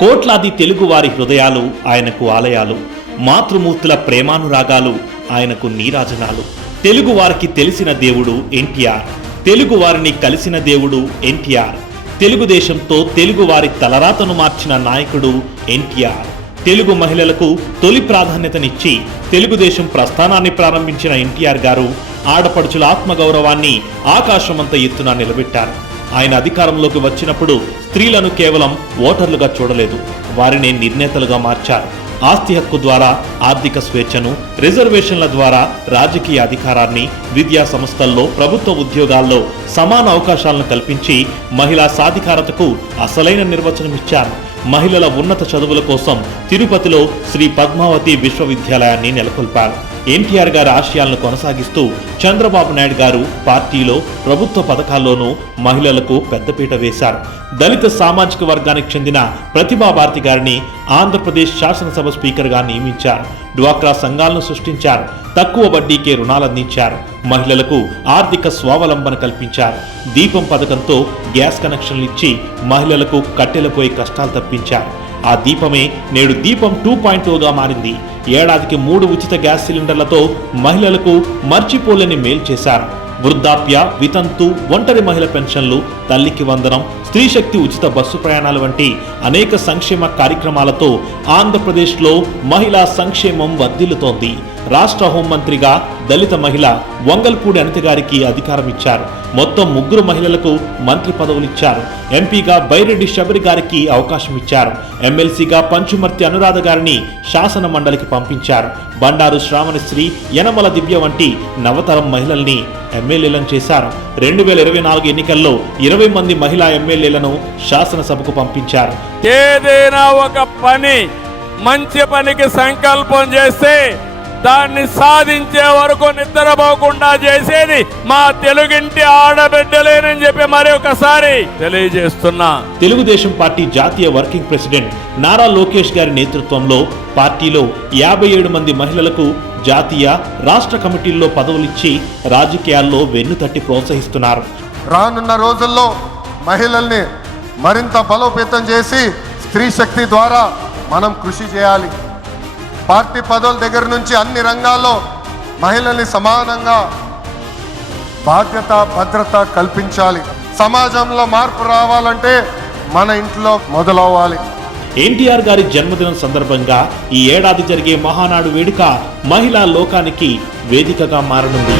కోట్లాది తెలుగువారి హృదయాలు ఆయనకు ఆలయాలు, మాతృమూర్తుల ప్రేమానురాగాలు ఆయనకు నీరాజనాలు. తెలుగు వారికి తెలిసిన దేవుడు ఎన్టీఆర్, తెలుగు వారిని కలిసిన దేవుడు ఎన్టీఆర్, తెలుగుదేశంతో తెలుగు వారి తలరాతను మార్చిన నాయకుడు ఎన్టీఆర్. తెలుగు మహిళలకు తొలి ప్రాధాన్యతనిచ్చి తెలుగుదేశం ప్రస్థానాన్ని ప్రారంభించిన ఎన్టీఆర్ గారు ఆడపడుచుల ఆత్మగౌరవాన్ని ఆకాశమంత ఎత్తున నిలబెట్టారు. ఆయన అధికారంలోకి వచ్చినప్పుడు స్త్రీలను కేవలం ఓటర్లుగా చూడలేదు, వారిని నిర్ణేతలుగా మార్చారు. ఆస్తి హక్కు ద్వారా ఆర్థిక స్వేచ్ఛను, రిజర్వేషన్ల ద్వారా రాజకీయ అధికారాన్ని, విద్యా సంస్థల్లో, ప్రభుత్వ ఉద్యోగాల్లో సమాన అవకాశాలను కల్పించి మహిళా సాధికారతకు అసలైన నిర్వచనమిచ్చారు. మహిళల ఉన్నత చదువుల కోసం తిరుపతిలో శ్రీ పద్మావతి విశ్వవిద్యాలయాన్ని నెలకొల్పారు. ఎన్టీఆర్ గారి ఆశయాలను కొనసాగిస్తూ చంద్రబాబు నాయుడు గారు పార్టీలో, ప్రభుత్వ పథకాల్లోనూ మహిళలకు పెద్దపీట వేశారు. దళిత సామాజిక వర్గానికి చెందిన ప్రతిభా భారతి గారిని ఆంధ్రప్రదేశ్ శాసనసభ స్పీకర్గా నియమించారు. డ్వాక్రా సంఘాలను సృష్టించారు. తక్కువ వడ్డీకే రుణాలందించారు. మహిళలకు ఆర్థిక స్వావలంబన కల్పించారు. దీపం పథకంతో గ్యాస్ కనెక్షన్లు ఇచ్చి మహిళలకు కట్టెలపోయి కష్టాలు తప్పించారు. ఆ దీపమే నేడు దీపం 2.0గా మారింది. ఏడాదికి 3 ఉచిత గ్యాస్ సిలిండర్లతో మహిళలకు మర్చిపోలేని మేలు చేశారు. వృద్ధాప్య, వితంతు, ఒంటరి మహిళ పెన్షన్లు, తల్లికి వందనం, స్త్రీ శక్తి ఉచిత బస్సు ప్రయాణాల వంటి అనేక సంక్షేమ కార్యక్రమాలతో ఆంధ్రప్రదేశ్లో మహిళా సంక్షేమం వర్ధిల్లుతోంది. రాష్ట్ర హోంమంత్రిగా దళిత మహిళ వంగల్పూడి అనిత గారికి అధికారం ఇచ్చారు. మొత్తం 3 మహిళలకు మంత్రి పదవులిచ్చారు. ఎంపీగా బైరెడ్డి శబరి గారికి అవకాశం ఇచ్చారు. ఎమ్మెల్సీగా పంచుమర్తి అనురాధ గారిని శాసన మండలికి పంపించారు. బండారు శ్రావణశ్రీ, యనమల దివ్య వంటి నవతరం మహిళల్ని ఎమ్మెల్యేలను చేశారు. 2024 ఎన్నికల్లో 20 మంది మహిళా ఎమ్మెల్యేలను శాసనసభకు పంపించారు. ఏదైనా ఒక పని మంచి పనికి సంకల్పం చేస్తే దాన్ని సాధించే వరకు నిద్రపోకుండా చేసేది మా తెలుగింటి ఆడబిడ్డలేనని చెప్పి మరి ఒకసారి తెలియజేస్తున్నా. తెలుగుదేశం పార్టీ జాతీయ వర్కింగ్ ప్రెసిడెంట్ నారా లోకేష్ గారి నేతృత్వంలో పార్టీలో 57 మంది మహిళలకు జాతీయ, రాష్ట్ర కమిటీల్లో పదవులిచ్చి రాజకీయాల్లో వెన్నుతట్టి ప్రోత్సహిస్తున్నారు. రానున్న రోజుల్లో మహిళల్ని మరింత బలోపేతం చేసి స్త్రీ శక్తి ద్వారా మనం కృషి చేయాలి. పార్టీ పదవుల దగ్గర నుంచి అన్ని రంగాల్లో మహిళల్ని సమానంగా బాధ్యత, భద్రత కల్పించాలి. సమాజంలో మార్పు రావాలంటే మన ఇంట్లో మొదలవ్వాలి. ఎన్టీఆర్ గారి జన్మదినం సందర్భంగా ఈ ఏడాది జరిగే మహానాడు వేడుక మహిళా లోకానికి వేదికగా మారనుంది.